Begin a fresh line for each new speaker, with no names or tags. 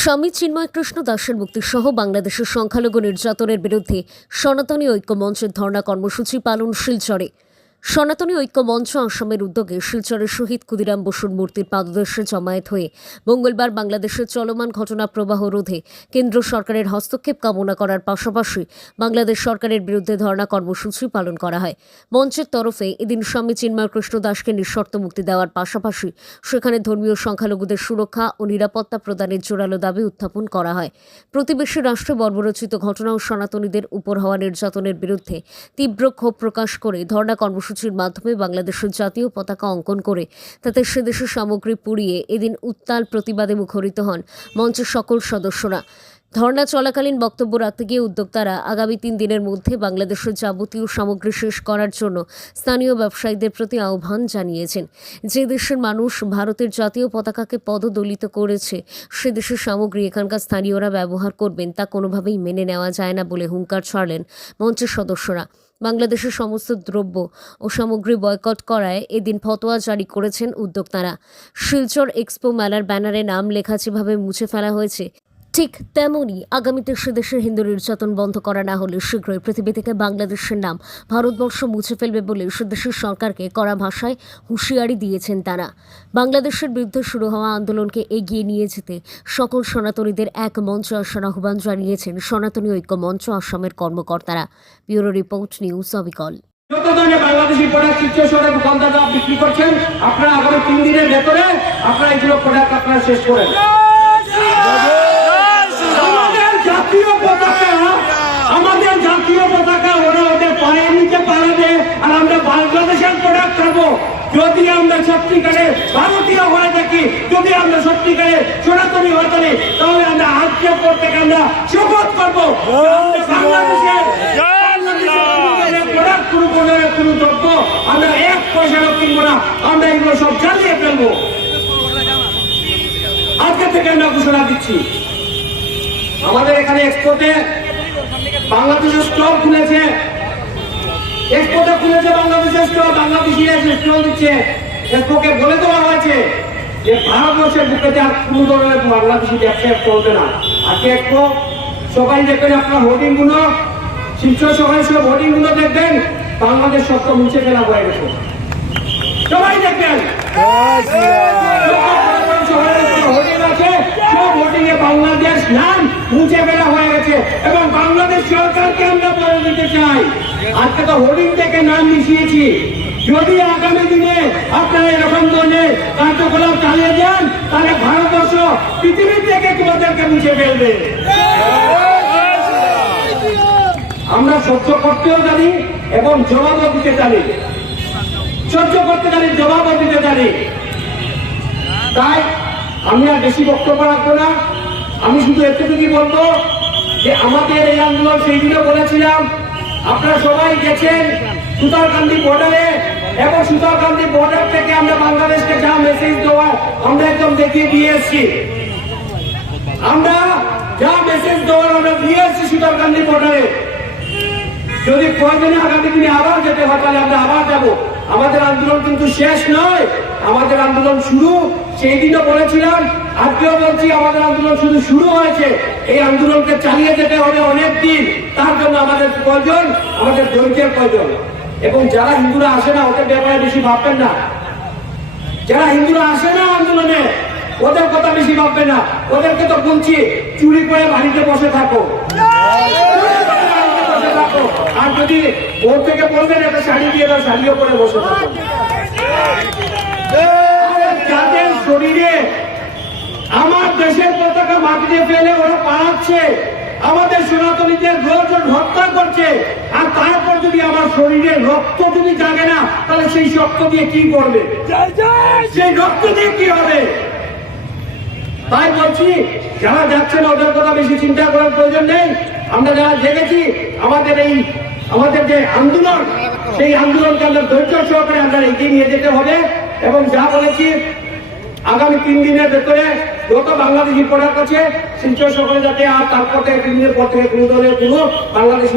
স্বামী চিন্ময় কৃষ্ণ দাসের মুক্তিসহ বাংলাদেশের সংখ্যালঘু নির্যাতনের বিরুদ্ধে সনাতনী ঐক্য মঞ্চের ধর্ণা কর্মসূচি পালন শিলচরে। সনাতনী ঐক্য মঞ্চ আসামের উদ্যোগে শিলচরের শহীদ ক্ষুদিরাম বসুর মূর্তির পাদদেশে জমায়েত হয়ে মঙ্গলবার বাংলাদেশের চলমান ঘটনা প্রবাহ রোধে কেন্দ্র সরকারের হস্তক্ষেপ কামনা করার পাশাপাশি বাংলাদেশ সরকারের বিরুদ্ধে ধর্ণা কর্মসূচি পালন করা হয়। মঞ্চের তরফে এদিন স্বামী চিন্ময় কৃষ্ণ দাসকে নিঃশর্ত মুক্তি দেওয়ার পাশাপাশি সেখানে ধর্মীয় সংখ্যালঘুদের সুরক্ষা ও নিরাপত্তা প্রদানের জোরালো দাবি উত্থাপন করা হয়। প্রতিবেশী রাষ্ট্রে বর্বরচিত ঘটনা ও সনাতনীদের উপর হওয়া নির্যাতনের বিরুদ্ধে তীব্র ক্ষোভ প্রকাশ করে ধর্ণা কর্মসূচির মাধ্যমে বাংলাদেশের জাতীয় পতাকা অঙ্কন করে তাতে সেদেশের সামগ্রী পুড়িয়ে এদিন উত্তাল প্রতিবাদে মুখরিত হন মঞ্চের সকল সদস্যরা। ধর্ণা চলাকালীন বক্তব্য রাখতে গিয়ে উদ্যোক্তারা আগামী তিন দিনের মধ্যে বাংলাদেশের যাবতীয় সামগ্রী শেষ করার জন্য স্থানীয় ব্যবসায়ীদের প্রতি আহ্বান জানিয়েছেন। যে দেশের মানুষ ভারতের জাতীয় পতাকাকে পদদলিত করেছে, সে দেশের সামগ্রী এখানকার স্থানীয়রা ব্যবহার করবেন তা কোনোভাবেই মেনে নেওয়া যায় না বলে হুঙ্কার ছাড়লেন মঞ্চের সদস্যরা। বাংলাদেশের সমস্ত দ্রব্য ও সামগ্রী বয়কট করায় এদিন ফতোয়া জারি করেছেন উদ্যোক্তারা। শিলচর এক্সপো মেলার ব্যানারে নাম লেখা যেভাবে মুছে ফেলা হয়েছে ঠিক তেমনই আগামীতে সে দেশের হিন্দু নির্যাতন বন্ধ করা না হলে শীঘ্রই পৃথিবী থেকে বাংলাদেশের নাম ভারতবর্ষ মুছে ফেলবে বলে সে দেশের সরকারকে কড়া ভাষায় হুঁশিয়ারি দিয়েছেন তারা। বাংলাদেশের বিরুদ্ধে শুরু হওয়া আন্দোলনকে এগিয়ে নিয়ে যেতে সকল সনাতনীদের এক মঞ্চ আসার আহ্বান জানিয়েছেন সনাতনী ঐক্য মঞ্চ আসামের কর্মকর্তারা। ব্যুরো রিপোর্ট নিউজ অবিকল।
যত বাংলাদেশি প্রোডাক্ট দোকানদাররা আপনি করছেন? আপনারা আগামী তিন দিনের ভেতরে আপনারা এইগুলো প্রোডাক্ট আপনারা শেষ করেন। জাতীয় পতাকা, আমাদের জাতীয় পতাকা ওরা ওদের পায়ে নিতে পারবে, আর আমরা বাংলাদেশের প্রোডাক্ট খাব। যদি আমরা সত্যিকারে ভারতীয় হয়ে থাকি, যদি আমরা সত্যিকারে সনাতনী হয়ে থাকি তাহলে আমরা আজকে প্রত্যেক আমরা শপথ করব আমরা এগুলো সব জ্বালিয়ে ফেলব। আজকে থেকে আমরা ঘোষণা দিচ্ছি। আমাদের এখানে এক্সপোতে বাংলাদেশের স্টল খুলেছে। এক্সপোতে খুলেছে বাংলাদেশের স্টল বাংলাদেশি এসে স্টল দিচ্ছে। এক্সপোকে বলে দেওয়া হয়েছে যে ভারতবর্ষের বুকে আর কোনো ধরনের বাংলাদেশি ব্যবসা চলবে না। আজকে এক্সপো সবাই দেখবেন আপনার হোর্ডিংগুলো শীর্ষ সবাই সব হোর্ডিংগুলো দেখবেন বাংলাদেশ সত্য মুছে ফেলা হয়ে গেছে। সবাই দেখবেন হোর্ডিং আছে সব হোর্ডিং এ বাংলাদেশ নাম মুছে ফেলা হয়ে গেছে। এবং বাংলাদেশ সরকারকে আমরা বলে দিতে চাই, আজকে তো হোর্ডিং থেকে নাম মিশিয়েছি। যদি আগামী দিনে আপনারা এরকম ধরনের কার্যকলাপ চালিয়ে যান, তাহলে ভারতবর্ষ পৃথিবী থেকে তোমাদেরকে মুছে ফেলবে। আমরা সহ্য করতেও জানি এবং জবাবও দিতে জানি। সহ্য করতে জানি, জবাবও দিতে জানি। তাই আমি আর বেশি বক্তব্য রাখব না। আমি শুধু এতটুকুই বলব যে আমাদের এই আন্দোলন সেই দিনে বলেছিলাম। আপনারা সবাই গেছেন সুতারকান্দি বর্ডারে এবং সুতারকান্দি বর্ডার থেকে আমরা বাংলাদেশকে যা মেসেজ দেওয়ার আমরা একদম দেখিয়ে দিয়ে এসছি। আমরা যা মেসেজ দেওয়ার আমরা দিয়ে এসছি সুতারকান্দি বর্ডারে যদি প্রয়োজনে আগামী দিনে আবার যেতে হয়, তাহলে আমরা আবার যাব। আমাদের আন্দোলন কিন্তু শেষ নয়। আমাদের আন্দোলন শুরু, সেই দিনও বলেছিলাম, আজকেও বলছি আমাদের আন্দোলন শুধু শুরু হয়েছে। এই আন্দোলনকে চালিয়ে যেতে হবে অনেক দিন। তার জন্য আমাদের প্রয়োজন আমাদের ধৈর্যের প্রয়োজন এবং যারা হিন্দুরা আসে না, ওদের ব্যাপারে বেশি ভাববেন না। যারা হিন্দুরা আসে না আন্দোলনে, ওদের কথা বেশি ভাববে না। ওদেরকে তো বলছি, চুরি করে বাড়িতে বসে থাকো। যদি ওর থেকে বলবেন একটা শাড়ি দিয়ে দাও শাড়িও পরে বসে যাদের শরীরে আমার দেশের পতাকা মাটিতে ফেলে ওরা পালাচ্ছে আমাদের সনাতনীদের রোজ হত্যা করছে আর তারপর যদি আমার শরীরে রক্ত যদি জাগে না তাহলে সেই রক্ত দিয়ে কি করবে? সেই রক্ত দিয়ে কি হবে? তাই বলছি, যারা যাচ্ছেন ওদের কথা বেশি চিন্তা করার প্রয়োজন নেই। আমরা যারা জেগেছি, আমাদের এই, আমাদের যে আন্দোলন, সেই আন্দোলনকে আমরা ধৈর্য সহকারে আমরা এগিয়ে নিয়ে যেতে হবে। এবং যা বলেছি, আগামী তিন দিনের ভেতরে যত বাংলাদেশি পড়ার কাছে শিল্প সকলে যাতে আর তারপর থেকে তিন দিনের পর থেকে কোনো ধরনের কোনো বাংলাদেশি